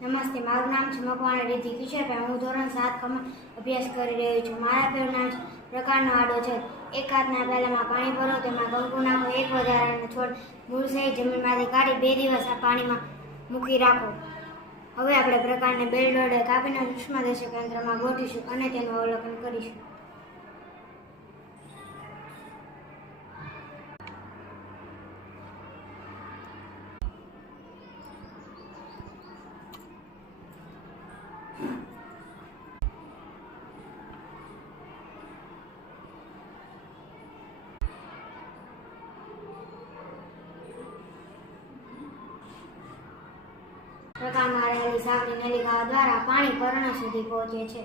નમસ્તે, મારું નામ છે મકવાણા રિદ્ધિ કિશોરભાઈ. હું ધોરણ 7 અભ્યાસ કરી રહ્યો છું. મારા પેલું નામ પ્રકારનો આડો છે. એક હાથના પ્યાલામાં પાણી ભરો, તેમાં કંકુ નાખો, એક વધારાનો છોડ મૂળસહિત જમીનમાંથી કાઢી 2 દિવસ આ પાણીમાં મૂકી રાખો. હવે આપણે પ્રકારને બેલ દોરડે કાપીને સૂક્ષ્મદર્શક યંત્રમાં ગોઠવીશું અને તેનું અવલોકન કરીશું. પ્રકારમાં રહેલી સાંકડી નલિકાઓ દ્વારા પાણી પર્ણ સુધી પહોંચે છે.